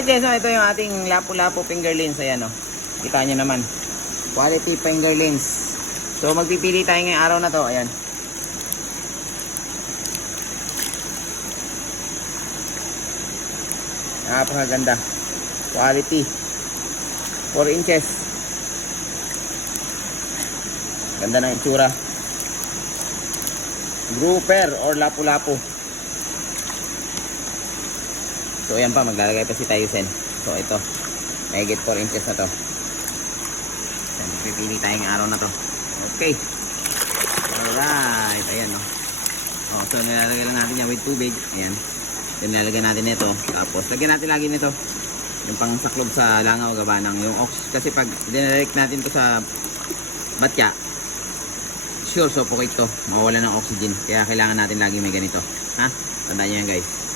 Alright guys, so ito yung ating lapu-lapu fingerlings. Ayan o. Kita nyo naman. Quality fingerlings. So magpipili tayo ngayong araw na to. Ayan. Napakaganda. Quality. 4 inches. Ganda ng itsura. Grouper or lapu-lapu. So ayan pa, maglalagay pa si Tayosen. So ito, may get 4 inches na to. Pipili tayong araw na to. Okay. Alright, ayan no. Oh, so nilalagay lang natin yan with tubig. Ayan. Then nilalagay natin ito. Tapos lagyan natin lagi nito. Yung pang saklob sa langaw gabanang. Yung kasi pag dinirect natin to sa batya, sure, so pukit to. Mawawala ng oxygen. Kaya kailangan natin lagi may ganito. Ha? Tandaan nyo yan guys.